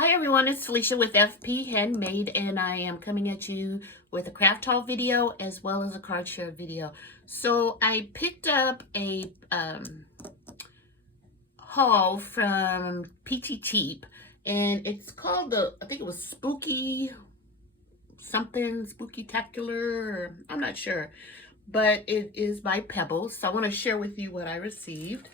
Hi everyone, it's Felicia with FP Handmade, and I am coming at you with a craft haul video as well as a card share video. So I picked up a haul from Peachy Cheap, and it's called I think it was Spooky something, Spooky-tacular, I'm not sure. But it is by Pebbles, so I want to share with you what I received.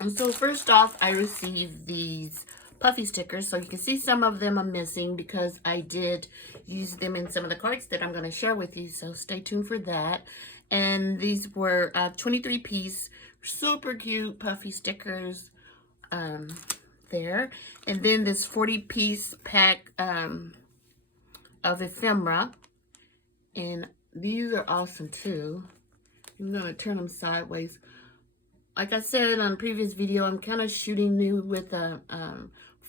And so first off, I received these puffy stickers. So you can see some of them are missing because I did use them in some of the cards that I'm going to share with you. So stay tuned for that. And these were 23-piece, super cute puffy stickers there. And then this 40-piece pack of ephemera. And these are awesome too. I'm going to turn them sideways. Like I said on a previous video, I'm kind of shooting new with a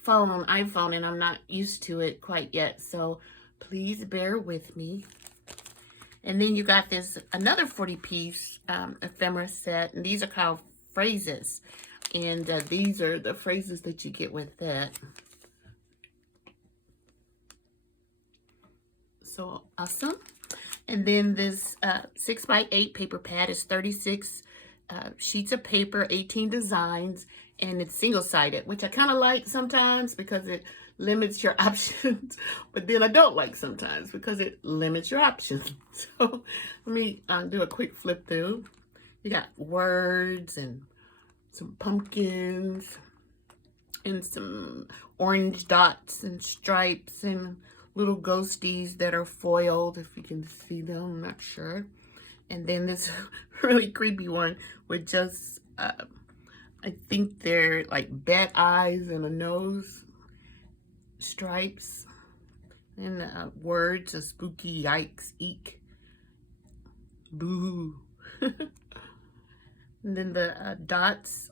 iPhone, and I'm not used to it quite yet. So please bear with me. And then you got this another 40-piece ephemera set, and these are called phrases. And these are the phrases that you get with that. So awesome. And then this 6x8 paper pad is 36 sheets of paper, 18 designs, and it's single-sided, which I kind of like sometimes because it limits your options, but then I don't like sometimes because it limits your options. So let me do a quick flip through. You got words and some pumpkins and some orange dots and stripes and little ghosties that are foiled, if you can see them, I'm not sure. And then this really creepy one with just, I think they're like bat eyes and a nose, stripes, and words of spooky, yikes, eek, boo. And then the dots,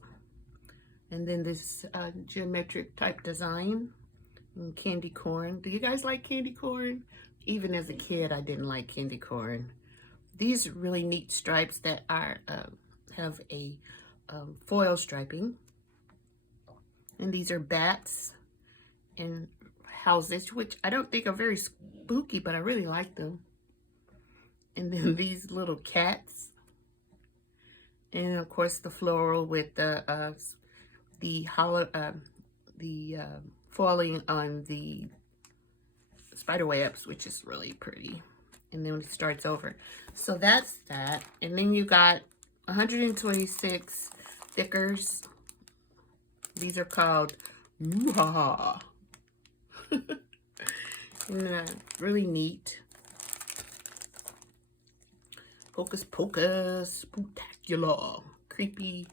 and then this geometric type design, and candy corn. Do you guys like candy corn? Even as a kid, I didn't like candy corn. These really neat stripes that are have a foil striping. And these are bats and houses, which I don't think are very spooky, but I really like them. And then these little cats. And of course the floral with the foiling on the spider webs, which is really pretty. And then it starts over. So that's that. And then you got 126 stickers. These are called Moo-ha-ha. Really neat. Hocus Pocus, Spooktacular, creepy,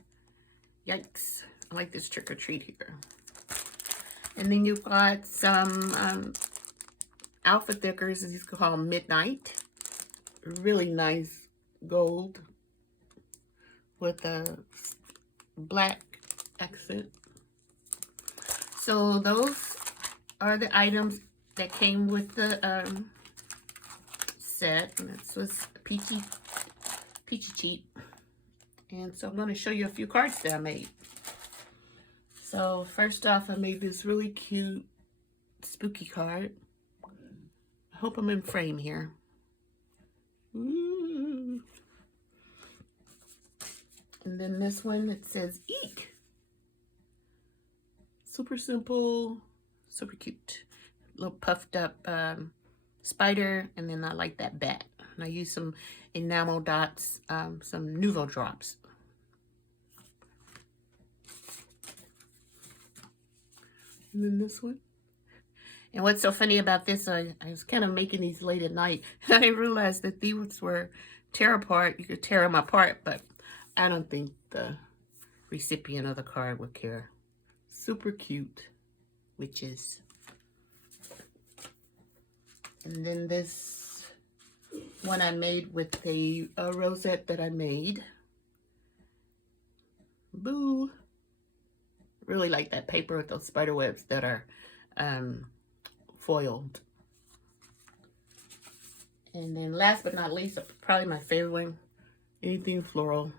yikes. I like this trick or treat here. And then you've got some alpha thickers. These are called Midnight. Really nice gold with a black accent. So those are the items that came with the set. And this was Peachy Cheap. And so I'm going to show you a few cards that I made. So first off, I made this really cute spooky card. I hope I'm in frame here. Ooh. And then this one, it says eek. Super simple, super cute. Little puffed up spider, and then I like that bat. And I used some enamel dots, some Nouveau drops. And then this one. And what's so funny about this, I was kind of making these late at night. I didn't realize that these were tear apart. You could tear them apart, but I don't think the recipient of the card would care. Super cute witches. And then this one I made with a rosette that I made. Boo. Really like that paper with those spider webs that are foiled. And then last but not least, probably my favorite one, anything floral.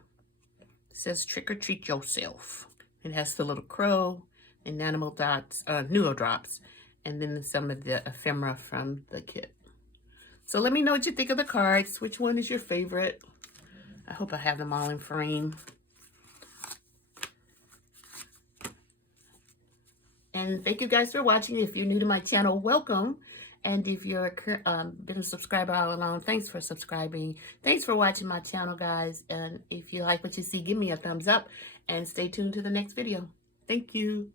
It says trick or treat yourself. It has the little crow enamel dots, noodle drops, and then some of the ephemera from the kit. So let me know what you think of the cards. Which one is your favorite? I hope I have them all in frame. And thank you guys for watching. If you're new to my channel, welcome. And if you're been a subscriber all along, thanks for subscribing. Thanks for watching my channel, guys. And if you like what you see, give me a thumbs up and stay tuned to the next video. Thank you.